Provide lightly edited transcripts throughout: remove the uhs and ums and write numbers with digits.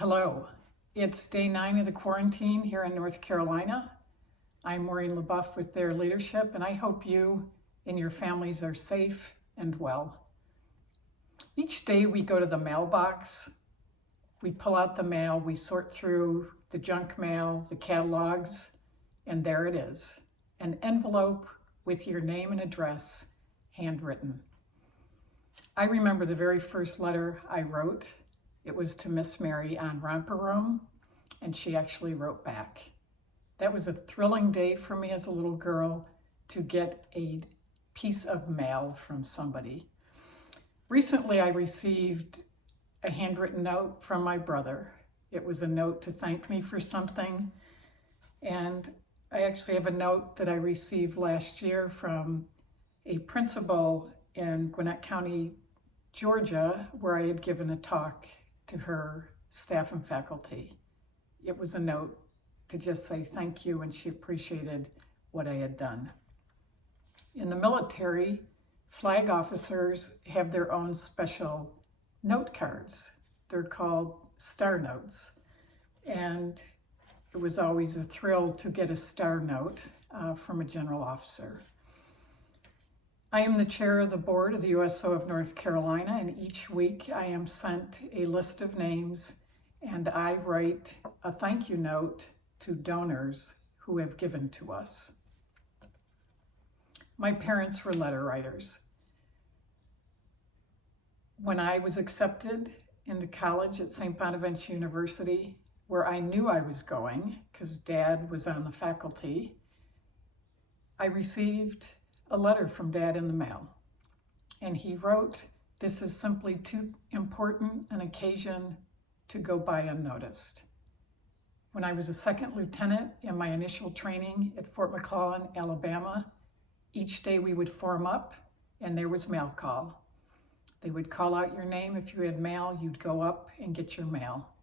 Hello, it's day 9 of the quarantine here in North Carolina. I'm LeBoeuf with Their Leadership, and I hope you and your families are safe and well. Each day we go to the mailbox, we pull out the mail, we sort through the junk mail, the catalogs, and there it is, an envelope with your name and address handwritten. I remember the very first letter I wrote. It was to Miss Mary on Romper Room, and she actually wrote back. That was a thrilling day for me as a little girl to get a piece of mail from somebody. Recently, I received a handwritten note from my brother. It was a note to thank me for something, and I actually have a note that I received last year from a principal in Gwinnett County, Georgia, where I had given a talk to her staff and faculty. It was a note to just say thank you, and she appreciated what I had done. In the military, flag officers have their own special note cards. They're called star notes, and it was always a thrill to get a star note from a general officer. I am the chair of the board of the USO of North Carolina, and each week I am sent a list of names, and I write a thank you note to donors who have given to us. My parents were letter writers. When I was accepted into college at St. Bonaventure University, where I knew I was going because Dad was on the faculty, I received a letter from Dad in the mail. And he wrote, "This is simply too important an occasion to go by unnoticed." When I was a second lieutenant in my initial training at Fort McClellan, Alabama, each day we would form up and there was mail call. They would call out your name. If you had mail, you'd go up and get your mail.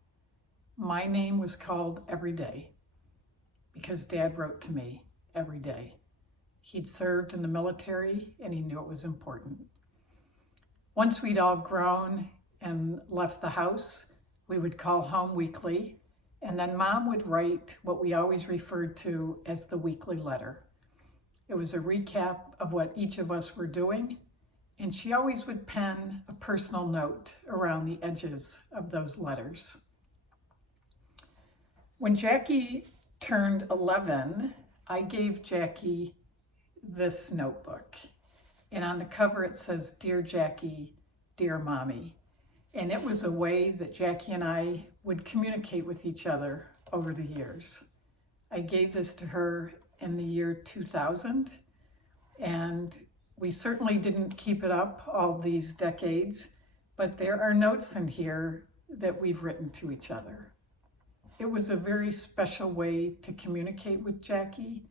My name was called every day because Dad wrote to me every day. He'd served in the military and he knew it was important. Once we'd all grown and left the house, we would call home weekly, and then Mom would write what we always referred to as the weekly letter. It was a recap of what each of us were doing, and she always would pen a personal note around the edges of those letters. When Jackie turned 11, I gave Jackie this notebook, and on the cover it says, "Dear Jackie, dear Mommy," and it was a way that Jackie and I would communicate with each other over the years. I gave this to her in the year 2000, and we certainly didn't keep it up all these decades, but there are notes in here that we've written to each other. It was a very special way to communicate with Jackie,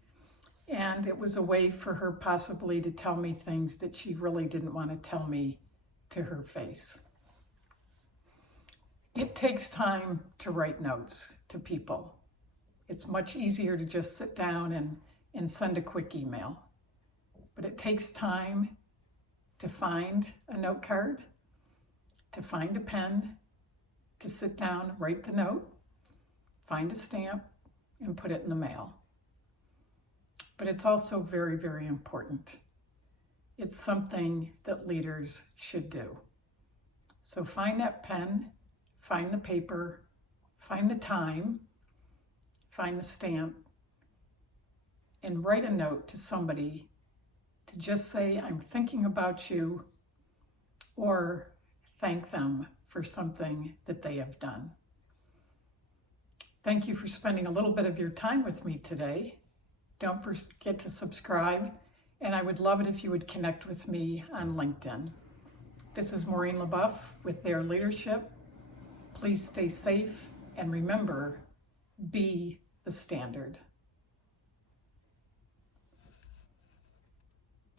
and it was a way for her possibly to tell me things that she really didn't want to tell me to her face. It takes time to write notes to people. It's much easier to just sit down and send a quick email. But it takes time to find a note card, to find a pen, to sit down, write the note, find a stamp, and put it in the mail. But it's also very, very important. It's something that leaders should do. So find that pen, find the paper, find the time, find the stamp, and write a note to somebody to just say, "I'm thinking about you," or thank them for something that they have done. Thank you for spending a little bit of your time with me today. Don't forget to subscribe, and I would love it if you would connect with me on LinkedIn. This is LeBoeuf with Their Leadership. Please stay safe, and remember, be the standard.